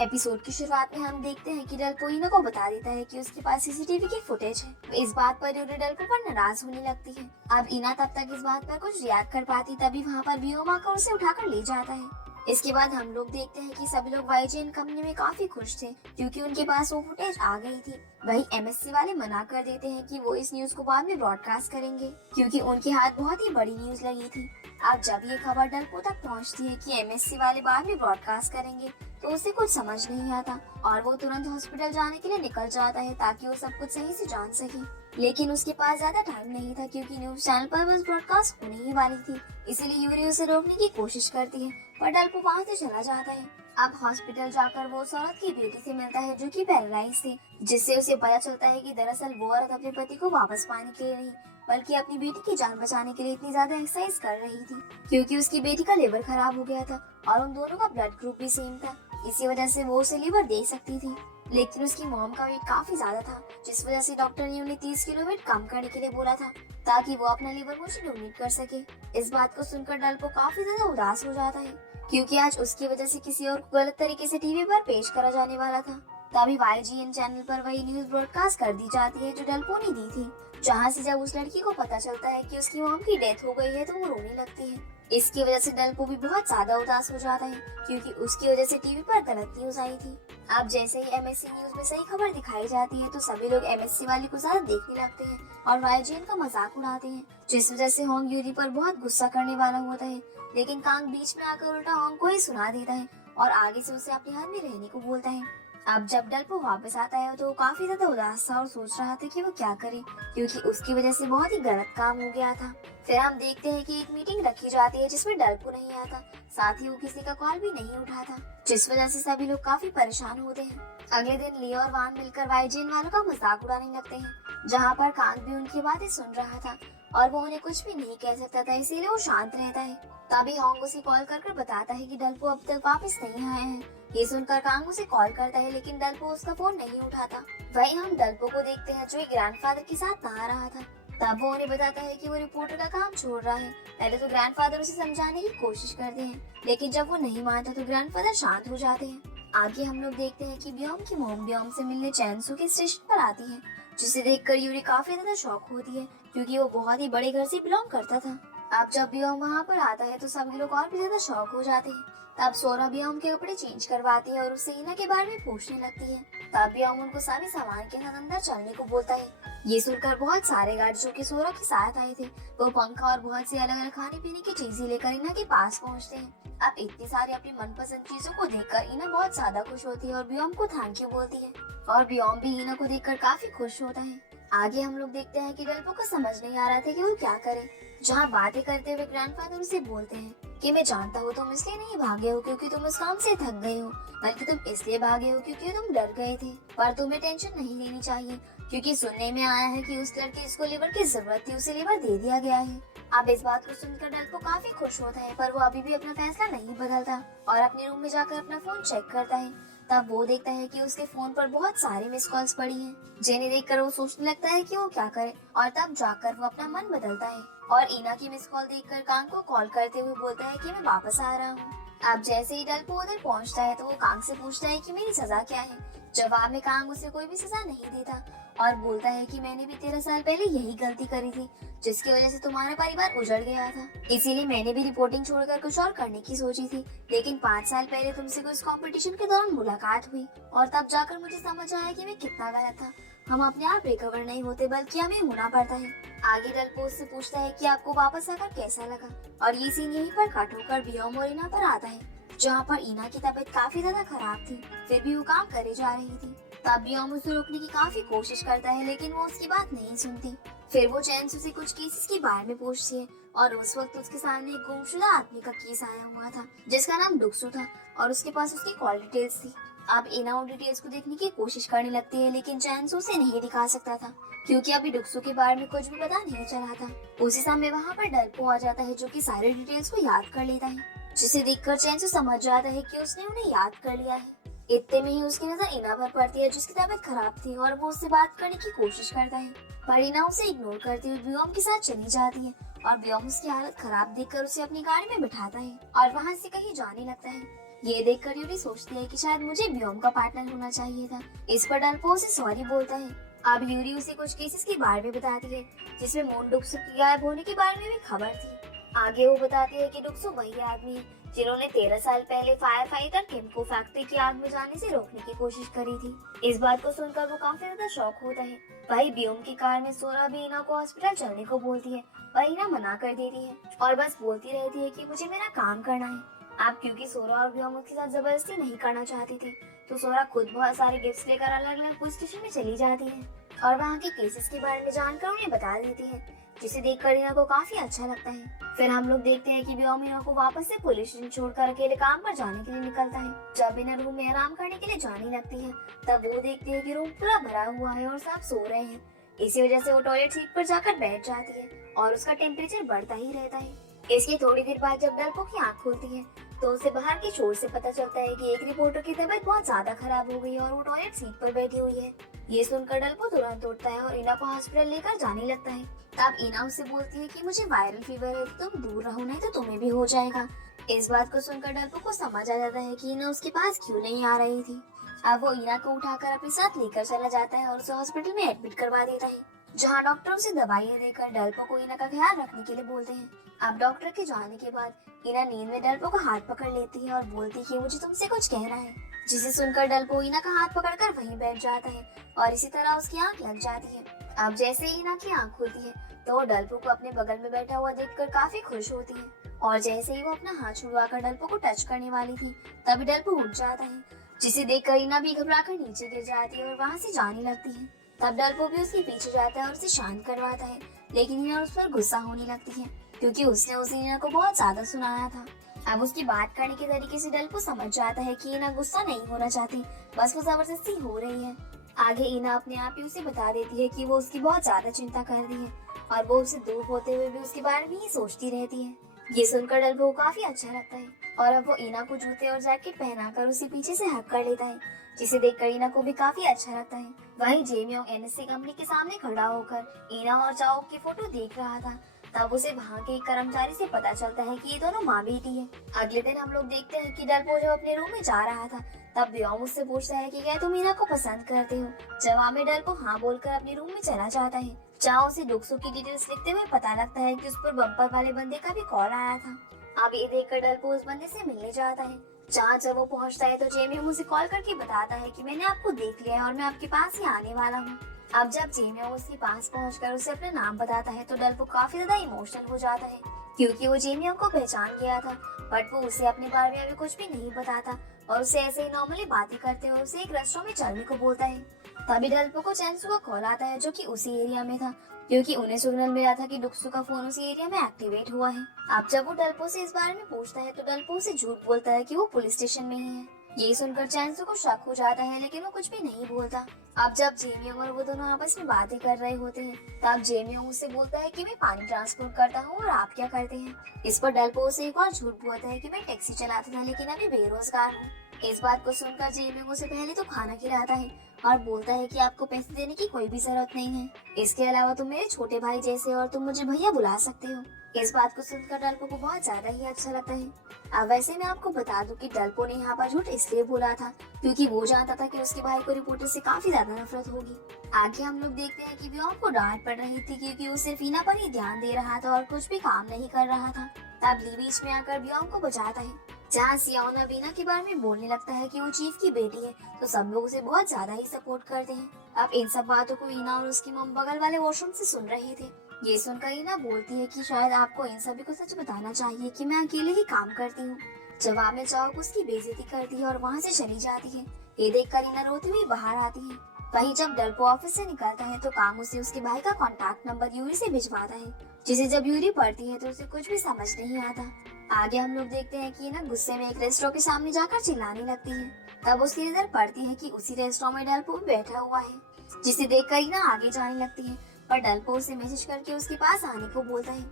Episode की शुरुआत में हम देखते हैं कि डल्पो इनो को बता देता है कि उसके पास सीसीटीवी की फुटेज है। इस बात पर यूरी डल्पो पर नाराज होने लगती है। अब इना तब तक इस बात पर कुछ रिएक्ट कर पाती, तभी वहाँ पर व्योम आकर उसे उठाकर ले जाता है। इसके बाद हम लोग देखते हैं कि सभी लोग वाईजीएन कंपनी में काफी खुश थे क्योंकि उनके पास वो फुटेज आ गई थी। वही एमएससी वाले मना कर देते हैं कि वो इस न्यूज को बाद में ब्रॉडकास्ट करेंगे क्योंकि उनके हाथ बहुत ही बड़ी न्यूज लगी थी। अब जब ये खबर डल्पो तक पहुंचती है कि एमएससी वाले बाद में ब्रॉडकास्ट करेंगे तो उसे कुछ समझ नहीं आता और वो तुरंत हॉस्पिटल जाने के लिए निकल जाता है ताकि वो सब कुछ सही से जान सके। लेकिन उसके पास ज्यादा टाइम नहीं था क्योंकि न्यूज चैनल पर बस ब्रॉडकास्ट होने ही वाली थी। इसीलिए यूरी उसे रोकने की कोशिश करती है पर डल्पो वहाँ से चला जाता है। अब हॉस्पिटल जाकर वो उस औरत की बेटी से मिलता है जो कि पैरालाइज थी, जिससे उसे पता चलता है कि दरअसल वो औरत अपने पति को वापस पाने के लिए नहीं बल्कि अपनी बेटी की जान बचाने के लिए इतनी ज्यादा एक्सरसाइज कर रही थी क्योंकि उसकी बेटी का लिवर खराब हो गया था और उन दोनों का ब्लड ग्रुप भी सेम था। इसी वजह से वो उसे लिवर दे सकती थी, लेकिन उसकी मॉम का वेट काफी ज्यादा था जिस वजह से डॉक्टर ने उन्हें 30 किलो वेट कम करने के लिए बोला था ताकि वो अपना लिवर मुझे डोनेट कर सके। इस बात को सुनकर डल्पो काफी ज्यादा उदास हो जाता है क्योंकि आज उसकी वजह से किसी और को गलत तरीके से टीवी पर पेश करा जाने वाला था। तभी वाईजीएन चैनल पर वही न्यूज ब्रॉडकास्ट कर दी जाती है जो डल्पो ने दी थी, जहाँ से जब उस लड़की को पता चलता है कि उसकी मॉम की डेथ हो गई है तो वो रोने लगती है। इसकी वजह से डल्पो भी बहुत ज्यादा उदास हो जाता है क्योंकि उसकी वजह से टीवी पर गलत न्यूज आई थी। अब जैसे ही एमएससी न्यूज में सही खबर दिखाई जाती है तो सभी लोग एमएससी वाली को ज्यादा देखने लगते हैं और वाईजीएन का मजाक उड़ाते हैं, जिस वजह से होंग यूरी पर बहुत गुस्सा करने वाला होता है। लेकिन कांग बीच में आकर उल्टा होंग को ही सुना देता है और आगे से उसे अपने हाथ में रहने को बोलता है। अब जब डल्पो वापस आता है तो वो काफी ज्यादा उदास था और सोच रहा था कि वो क्या करे क्योंकि उसकी वजह से बहुत ही गलत काम हो गया था। फिर हम देखते हैं कि एक मीटिंग रखी जाती है जिसमें डल्पो नहीं आता, साथ ही वो किसी का कॉल भी नहीं उठाता, जिस वजह से सभी लोग काफी परेशान होते हैं। अगले दिन लियो और वान मिलकर वाईजीएन वालों का मजाक उड़ाने लगते हैं, जहाँ पर कांग भी उनकी बातें सुन रहा था और वो उन्हें कुछ भी नहीं कह सकता था, इसीलिए वो शांत रहता है। तभी होंग उसे कॉल कर बताता है कि डल्पो अब तक वापस नहीं आया है। ये सुनकर कांग उसे कॉल करता है लेकिन डल्पो उसका फोन नहीं उठाता। वहीं हम डल्पो को देखते हैं जो एक ग्रैंडफादर के साथ नहा रहा था। तब वो उन्हें बताता है कि वो रिपोर्टर का काम छोड़ रहा है। पहले तो ग्रैंडफादर उसे समझाने की कोशिश करते हैं लेकिन जब वो नहीं मानता तो ग्रैंडफादर शांत हो जाते हैं। आगे हम लोग देखते हैं कि व्योम की मॉम व्योम से मिलने चैनसू के स्टेशन पर आती है, जिसे देखकर यूरी काफी ज्यादा शॉक होती है क्योंकि वो बहुत ही बड़े घर से बिलोंग करता था। अब जब व्योम वहाँ पर आता है तो सभी लोग और भी ज्यादा शॉक हो जाते हैं। तब सोरा व्योम के कपड़े चेंज करवाती है और उससे इना के बारे में पूछने लगती है। तब व्योम उनको सभी सामान के साथ अंदर चलने को बोलता है। ये सुनकर बहुत सारे गार्ड जो कि सोरा के साथ आए थे वो पंखा और बहुत सी अलग अलग खाने पीने की चीजें लेकर इना के पास पहुँचते हैं। अब इतनी सारी अपनी मनपसंद चीजों को देखकर इना बहुत ज्यादा खुश होती है और व्योम को थैंक यू बोलती है और व्योम भी इना को देखकर काफी खुश होता है। आगे हम लोग देखते हैं कि डल्पो को समझ नहीं आ रहा था कि वो क्या करे, जहाँ बातें करते हुए ग्रैंडफादर उसे बोलते हैं कि मैं जानता हूँ तुम इसलिए नहीं भागे हो क्योंकि तुम उस काम से थक गए हो, बल्कि तुम इसलिए भागे हो क्योंकि तुम डर गए थे। पर तुम्हें टेंशन नहीं लेनी चाहिए क्योंकि सुनने में आया है कि उस लड़के जिसको लिवर की जरूरत थी उसे लिवर दे दिया गया है। अब इस बात को सुनकर डल्पो काफी खुश होता है पर वो अभी भी अपना फैसला नहीं बदलता और अपने रूम में जाकर अपना फोन चेक करता है। तब वो देखता है कि उसके फोन पर बहुत सारे मिस कॉल्स पड़ी हैं, जिन्हें देखकर वो सोचने लगता है कि वो क्या करे और तब जाकर वो अपना मन बदलता है और इना की मिस कॉल देखकर कांग को कॉल करते हुए बोलता है कि मैं वापस आ रहा हूँ। अब जैसे ही डल्पो उधर पहुँचता है तो वो कांग से पूछता है कि मेरी सजा क्या है। जवाब में कांग उसे कोई भी सजा नहीं देता और बोलता है कि मैंने भी 13 साल पहले यही गलती करी थी जिसकी वजह से तुम्हारा परिवार उजड़ गया था, इसीलिए मैंने भी रिपोर्टिंग छोड़कर कुछ और करने की सोची थी। लेकिन 5 साल पहले तुमसे कुछ कंपटीशन के दौरान मुलाकात हुई और तब जाकर मुझे समझ आया कि मैं कितना गलत था। हम अपने आप रिकवर नहीं होते बल्कि हमें होना पड़ता है। आगे डल्पो उससे पूछता है कि आपको वापस आकर कैसा लगा और ये सीन यहीं पर कट होकर व्योम और इना पर आता है, जहाँ पर इना की तबीयत काफी ज्यादा खराब थी फिर भी वो काम करे जा रही थी। तब व्योम उसे रोकने की काफी कोशिश करता है लेकिन वो उसकी बात नहीं सुनती। फिर वो चैनसू से कुछ केसेस के बारे में पूछती है और उस वक्त उसके सामने एक गुमशुदा आदमी का केस आया हुआ था जिसका नाम डुक्सू था और उसके पास उसकी कॉल डिटेल्स थी। अब इना उन डिटेल्स को देखने की कोशिश करने लगती है लेकिन चैनसू से नहीं दिखा सकता था क्योंकि अभी डुक्सू के बारे में कुछ भी पता नहीं चला था। उसी समय वहाँ पर डल्पो आ जाता है जो कि सारे डिटेल्स को याद कर लेता है, जिसे देखकर चैनसू समझ जाता है कि उसने उन्हें याद कर लिया है। इतने में ही उसकी नजर इना पर पड़ती है जिसकी तबीयत खराब थी और वो उससे बात करने की कोशिश करता है पर इना उसे इग्नोर करती हुई व्योम के साथ चली जाती है और व्योम उसकी हालत खराब देखकर उसे अपनी गाड़ी में बिठाता है और वहाँ से कहीं जाने लगता है। ये देखकर यूरी सोचती है कि शायद मुझे व्योम का पार्टनर होना चाहिए था। इस पर डल्पो उसे सॉरी बोलता है। अब यूरी उसे कुछ केसेस के बारे में बताती है जिसमें मोन डुक्सो के गायब होने के बारे में भी खबर थी। आगे वो बताती है कि डुक्सो वही आदमी है जिन्होंने 13 साल पहले फायर फाइटर किमको फैक्ट्री की आग में जाने से रोकने की कोशिश करी थी। इस बात को सुनकर वो काफी ज्यादा शॉक होता है। वही व्योम की कार में सोरा भी इना को हॉस्पिटल चलने को बोलती है, पर इना मना कर देती है और बस बोलती रहती है कि मुझे मेरा काम करना है। अब क्योंकि सोरा और व्योम उसके साथ जबरदस्ती नहीं करना चाहती थी, तो सोरा खुद बहुत सारे गिफ्ट्स लेकर अलग अलग पुलिस स्टेशन में चली जाती है और वहाँ के केसेस के बारे में जानकर उन्हें बता देती है, जिसे देखकर इना को काफी अच्छा लगता है। फिर हम लोग देखते हैं कि व्योम इना को वापस से पुलिस स्टेशन छोड़कर अकेले काम पर जाने के लिए निकलता है। जब इना रूम में आराम करने के लिए जाने लगती है, तब वो देखती है कि रूम पूरा भरा हुआ है और सब सो रहे हैं। इसी वजह से वो टॉयलेट सीट पर जाकर बैठ जाती है और उसका टेम्परेचर बढ़ता ही रहता है। इसकी थोड़ी देर बाद जब डल्पो की आँख खुलती है, तो उसे बाहर के शोर से पता चलता है कि एक रिपोर्टर की तबीयत बहुत ज्यादा खराब हो गई है और वो टॉयलेट सीट पर बैठी हुई है। ये सुनकर डल्पो तुरंत उठता है और इना को हॉस्पिटल लेकर जाने लगता है। तब इना उससे बोलती है कि मुझे वायरल फीवर है, तुम दूर रहो नहीं तो तुम्हें भी हो जाएगा। इस बात को सुनकर डल्पो को समझ आ जाता है कि इना उसके पास क्यों नहीं आ रही थी। अब वो इना को उठाकर अपने साथ लेकर चला जाता है और उसे हॉस्पिटल में एडमिट करवा देता है, जहाँ डॉक्टर उसे दवाइयाँ देकर डल्पो को इना का ख्याल रखने के लिए बोलते हैं। अब डॉक्टर के जाने के बाद इना नींद में डल्पो का हाथ पकड़ लेती है और बोलती है कि मुझे तुमसे कुछ कहना है, जिसे सुनकर डल्पो इना का हाथ पकड़कर वहीं बैठ जाता है और इसी तरह उसकी आंख लग जाती है। अब जैसे ही इना की आंख खुलती है, तो वो डल्पो को अपने बगल में बैठा हुआ देखकर काफी खुश होती है और जैसे ही वो अपना हाथ छुड़वाकर डल्पो को टच करने वाली थी, तभी डल्पो उठ जाता है, जिसे देखकर इना भी घबराकर नीचे गिर जाती है और वहाँ से जाने लगती है। तब डल्पो भी उसके पीछे जाता है और उसे शांत करवाता है, लेकिन इना उस पर गुस्सा होने लगती है क्योंकि उसने उसे इना को बहुत ज्यादा सुनाया था। अब उसकी बात करने के तरीके से डल्पो समझ जाता है कि इना गुस्सा नहीं होना चाहती, बस वो जबरदस्ती हो रही है। आगे इना अपने आप ही उसे बता देती है कि वो उसकी बहुत ज्यादा चिंता कर रही है और वो उससे दूर होते हुए भी उसके बारे में ही सोचती रहती है। ये सुनकर डल्पो को काफी अच्छा लगता है और अब वो इना को जूते और जैकेट पहनाकर उसे पीछे से हक कर लेता है, जिसे देखकर इना को भी काफी अच्छा लगता है। वहीं जेमियोंग एनएससी कंपनी के सामने खड़ा होकर इना और चाओ की फोटो देख रहा था। तब उसे वहाँ के एक कर्मचारी से पता चलता है कि ये दोनों माँ बेटी है। अगले दिन हम लोग देखते हैं कि डल्पो जब अपने रूम में जा रहा था, तब व्योम उससे पूछता है कि क्या तुम इना को पसंद करते हो। जवाब में डल्पो हाँ बोलकर अपने रूम में चला जाता है। चाओ उसे डुक्सो की डिटेल्स लिखते हुए पता लगता है कि उस पर बम्पर वाले बंदे का भी कॉल आया था। अब ये देखकर डल्पो उस बंदे से मिलने जाता है। जहाँ जब वो पहुँचता है तो जेमियोंग उसे कॉल करके बताता है कि मैंने आपको देख लिया है और मैं आपके पास ही आने वाला हूँ। अब जब जेमियोंग उसके पास पहुंचकर उसे अपना नाम बताता है, तो डल्पो काफी ज्यादा इमोशनल हो जाता है क्योंकि वो जेमियोंग को पहचान गया था, बट वो उसे अपने बारे में अभी कुछ भी नहीं बताता और उसे ऐसे ही नॉर्मली बातें करते हुए उसे एक रेस्टोरेंट में चलने को बोलता है। तभी डल्पो को चैंसू का कॉल आता है, जो कि उसी एरिया में था, क्योंकि उन्हें सिग्नल मिला था कि डुक्सो का फोन उसी एरिया में एक्टिवेट हुआ है। अब जब वो डल्पो से इस बारे में पूछता है, तो डल्पो उसे झूठ बोलता है कि वो पुलिस स्टेशन में ही है। ये सुनकर चैंसू को शक हो जाता है, लेकिन वो कुछ भी नहीं बोलता। अब जब जेमियोंग और वो दोनों आपस में बातें कर रहे होते हैं, तब जेमियोंग उससे बोलता है कि मैं पानी ट्रांसपोर्ट करता हूँ और आप क्या करते हैं। इस पर डल्पो उसे एक और झूठ बोलता है कि मैं टैक्सी चलाता था, लेकिन अभी बेरोजगार हूँ। इस बात को सुनकर जेमियोंग उसे पहले तो खाना खिलाता है और बोलता है कि आपको पैसे देने की कोई भी जरूरत नहीं है, इसके अलावा तुम मेरे छोटे भाई जैसे हो और तुम मुझे भैया बुला सकते हो। इस बात को सुनकर डल्पो को बहुत ज्यादा ही अच्छा लगता है। अब वैसे मैं आपको बता दूं कि डल्पो ने यहाँ पर झूठ इसलिए बोला था क्योंकि वो जानता था कि उसके भाई को रिपोर्टर से काफी ज्यादा नफरत होगी। आगे हम लोग देखते हैं कि व्योम को डांट पड़ रही थी क्योंकि वो सिर्फ इना पर ही ध्यान दे रहा था और कुछ भी काम नहीं कर रहा था। तब ली बीच में आकर व्योम को बचाता है, जहाँ सियाओना बीना के बारे में बोलने लगता है कि वो चीफ की बेटी है, तो सब लोग उसे बहुत ज्यादा ही सपोर्ट करते हैं। अब इन सब बातों को इना और उसकी मम बगल वाले वॉशरूम से सुन रहे थे। ये सुनकर इना बोलती है कि शायद आपको इन सभी को सच बताना चाहिए कि मैं अकेले ही काम करती हूँ। जवाब में चाओ उसकी बेइज्जती करती है और वहाँ से चली जाती है। ये देखकर इना रोती हुई बाहर आती है। वहीं जब डल्पो ऑफिस से निकलता है, तो काम उसे उसके भाई का कॉन्टैक्ट नंबर यूरी से भिजवाता है, जिसे जब यूरी पढ़ती है तो उसे कुछ भी समझ नहीं आता। आगे हम लोग देखते हैं कि ना गुस्से में एक रेस्टोरेंट के सामने जाकर चिल्लाने लगती है। तब उसकी नजर पड़ती है कि उसी रेस्टोरेंट में डल्पो बैठा हुआ है, जिसे देखकर ना आगे जाने लगती है, पर डल्पो उसे मैसेज करके उसके पास आने को बोलता है।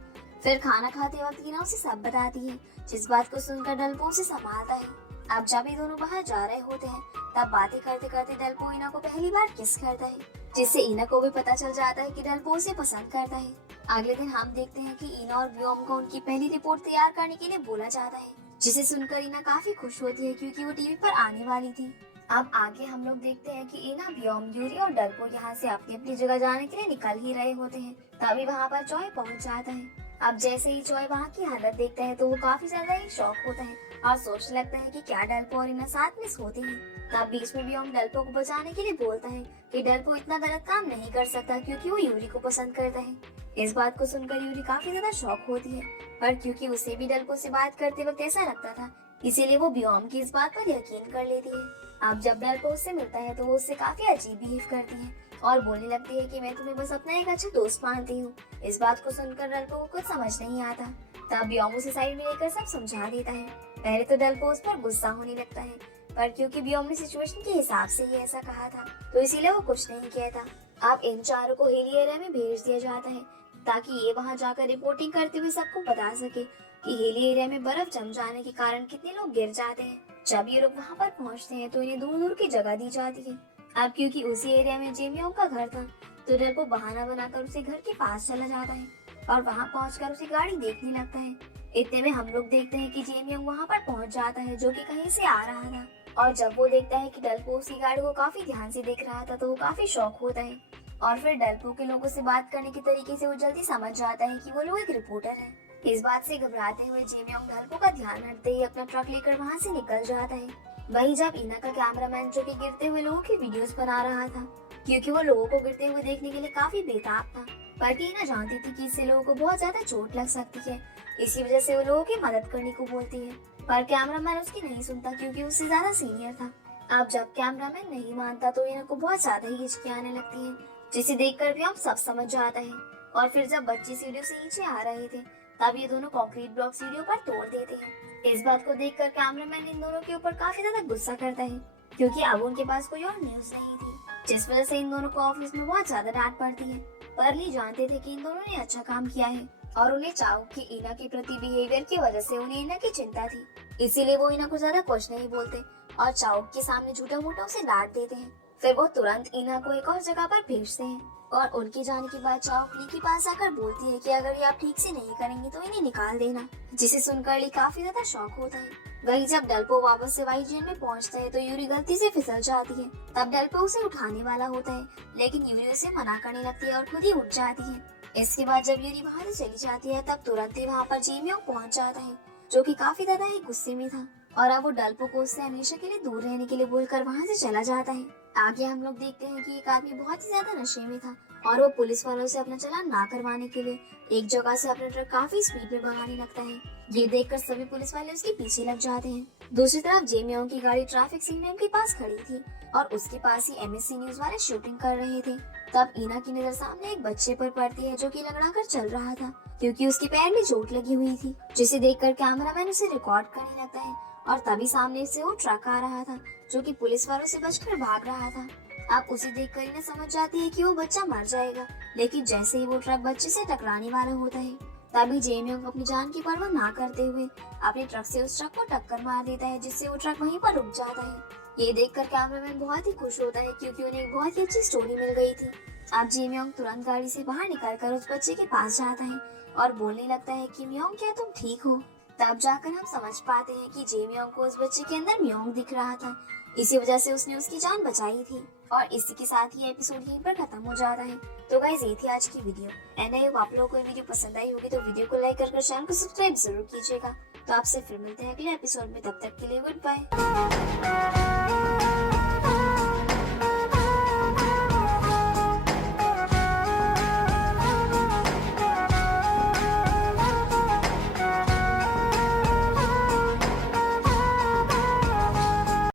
फिर खाना खाते वक्त ना उसे सब बताती है, जिस बात को सुनकर डल्पो उसे संभालता है। अब जब ये दोनों बाहर जा रहे होते हैं, तब बातें करते करते डल्पो इना को पहली बार किस करता है, जिससे इना को भी पता चल जाता है कि डल्पो उसे पसंद करता है। अगले दिन हम देखते हैं कि इना और व्योम को उनकी पहली रिपोर्ट तैयार करने के लिए बोला जाता है, जिसे सुनकर ईना काफी खुश होती है क्योंकि वो टीवी पर आने वाली थी। अब आगे हम लोग देखते हैं कि ईना, व्योम, यूरी और डल्पो यहाँ से अपनी अपनी जगह जाने के लिए निकल ही रहे होते हैं। तभी वहाँ पर चॉय पहुँच जाता है। अब जैसे ही चॉय वहाँ की हालत देखता है तो वो काफी ज्यादा ही शॉक होता है और सोचने लगता है कि क्या डल्पो और ईना साथ में सोते हैं। तब बीच में व्योम डल्पो को बचाने के लिए बोलता है कि डल्पो इतना गलत काम नहीं कर सकता क्योंकि वो यूरी को पसंद करता है। इस बात को सुनकर यूरी काफी ज्यादा शॉक होती है, पर क्योंकि उसे भी डल्पो से बात करते वक्त ऐसा लगता था, इसीलिए वो व्योम की इस बात पर यकीन कर लेती है। अब जब डल्पो उससे मिलता है तो वो उससे काफी अजीब बिहेव करती है और बोलने लगती है कि मैं तुम्हें बस अपना एक अच्छा दोस्त मानती हूँ। इस बात को सुनकर डल्पो को कुछ समझ नहीं आता। तब व्योम उसे साइड में लेकर सब समझा देता है। पहले तो डल्पो उस पर गुस्सा होने लगता है, पर क्योंकि व्योम ने सिचुएशन के हिसाब से ही ऐसा कहा था तो इसीलिए वो कुछ नहीं कहता। अब इन चारों को हिली एरिया में भेज दिया जाता है ताकि ये वहाँ जाकर रिपोर्टिंग करते हुए सबको बता सके कि हिली एरिया में बर्फ जम जाने के कारण कितने लोग गिर जाते हैं। जब ये लोग वहाँ पर पहुँचते हैं तो इन्हें दूर दूर की जगह दी जाती है। अब क्योंकि उसी एरिया में जेमियोंग का घर था तो डल्पो बहाना बनाकर उसे घर के पास चला जाता है और वहाँ पहुँचकर उसे गाड़ी देखने लगता है। इतने में हम लोग देखते हैं कि जेमियोंग वहाँ पर पहुँच जाता है जो कि कहीं से आ रहा था, और जब वो देखता है कि डल्पो उसकी गाड़ी को काफी ध्यान से देख रहा था तो वो काफी शॉक होता है। और फिर डल्पो के लोगों से बात करने के तरीके से वो जल्दी समझ जाता है कि वो लोग एक रिपोर्टर है। इस बात से घबराते हुए जेमियोंग डल्पो का ध्यान हटते ही अपना ट्रक लेकर वहाँ से निकल जाता है। वहीं जब ईना का कैमरामैन जो कि गिरते हुए लोगों की वीडियोस बना रहा था क्योंकि वो लोगों को गिरते हुए देखने के लिए काफी बेताब था, पर ईना जानती थी कि इससे लोगों को बहुत ज्यादा चोट लग सकती है, इसी वजह से वो लोगों की मदद करने को बोलती है। पर कैमरामैन उसकी नहीं सुनता क्योंकि उससे ज्यादा सीनियर था। अब जब कैमरामैन नहीं मानता तो ईना को बहुत ज्यादा ही हिचकी आने लगती है, जिसे देखकर भी हम सब समझ जाता है। और फिर जब बच्चे सीढ़ियों से नीचे आ रहे थे तब ये दोनों कंक्रीट ब्लॉक सीढ़ियों पर तोड़ देते हैं। इस बात को देखकर कैमरामैन इन दोनों के ऊपर काफी ज्यादा गुस्सा करता है क्योंकि अब उनके पास कोई और न्यूज नहीं थी, जिस वजह से इन दोनों को ऑफिस में बहुत ज्यादा डांट पड़ती है। पर ली जानते थे कि इन दोनों ने अच्छा काम किया है और उन्हें चाउ की ईना के प्रति बिहेवियर की वजह से उन्हें ईना की चिंता थी, इसीलिए वो ईना को ज्यादा कुछ नहीं बोलते और चाउ के सामने झूठा मूठा उसे डांट देते हैं। फिर वो तुरंत ईना को एक और जगह पर भेजते हैं और उनके जाने के बाद चाउ ली के पास आकर बोलती है कि अगर ये आप ठीक से नहीं करेंगे तो इन्हें निकाल देना, जिसे सुनकर ली काफी ज्यादा शॉक होता है। वही जब डल्पो वापस से वाई जेल में पहुंचता है तो यूरी गलती से फिसल जाती है। तब डल्पो उसे उठाने वाला होता है लेकिन यूरी उसे मना करने लगती है और खुद ही उठ जाती है। इसके बाद जब यूरी वहाँ से चली जाती है तब तुरंत ही वहाँ पर जेमियोंग पहुँच जाता है जो कि काफी ज्यादा ही गुस्से में था और अब वो डल्पो को उससे हमेशा के लिए दूर रहने के लिए बोलकर वहाँ से चला जाता है। आगे हम लोग देखते हैं कि एक आदमी बहुत ही ज्यादा नशे में था और वो पुलिस वालों से अपना चालान ना करवाने के लिए एक जगह से अपना ट्रक काफी स्पीड में भगाने लगता है। ये देखकर सभी पुलिस वाले उसके पीछे लग जाते हैं। दूसरी तरफ जेमियोंग की गाड़ी ट्रैफिक सिग्नल के पास खड़ी थी और उसके पास ही एमएससी न्यूज वाले शूटिंग कर रहे थे। तब ईना की नजर सामने एक बच्चे पर पड़ती है जो कि लंगड़ा कर चल रहा था क्योंकि उसके पैर में चोट लगी हुई थी, जिसे देखकर कैमरामैन उसे रिकॉर्ड करने लगता है और तभी सामने से वो ट्रक आ रहा था जो कि पुलिस वालों से बचकर भाग रहा था। अब उसे देखकर इन्हें समझ जाती है कि वो बच्चा मर जाएगा, लेकिन जैसे ही वो ट्रक बच्चे से टकराने वाला होता है तभी जेमियोंग अपनी जान की परवाह ना करते हुए अपने ट्रक से उस ट्रक को टक्कर मार देता है, जिससे वो ट्रक वहीं पर रुक जाता है। ये देखकर कैमरामैन बहुत ही खुश होता है क्योंकि उन्हें एक बहुत ही अच्छी स्टोरी मिल गई थी। अब जेमियोंग तुरंत गाड़ी से बाहर निकलकर उस बच्चे के पास जाता है और बोलने लगता है कि मियोंग क्या तुम ठीक हो? तब जाकर हम समझ पाते हैं कि जेमियोंग को उस बच्चे के अंदर मियोंग दिख रहा था, इसी वजह से उसने उसकी जान बचाई थी। और इसी के साथ ही एपिसोड यहीं पर खत्म हो जाता है। तो गाइस ये थी आज की वीडियो एंड आई होप आप लोगों को ये वीडियो पसंद आई होगी, तो वीडियो को लाइक कर चैनल को सब्सक्राइब जरूर कीजिएगा। तो आपसे फिर मिलते हैं अगले एपिसोड में, तब तक के लिए गुड बाय।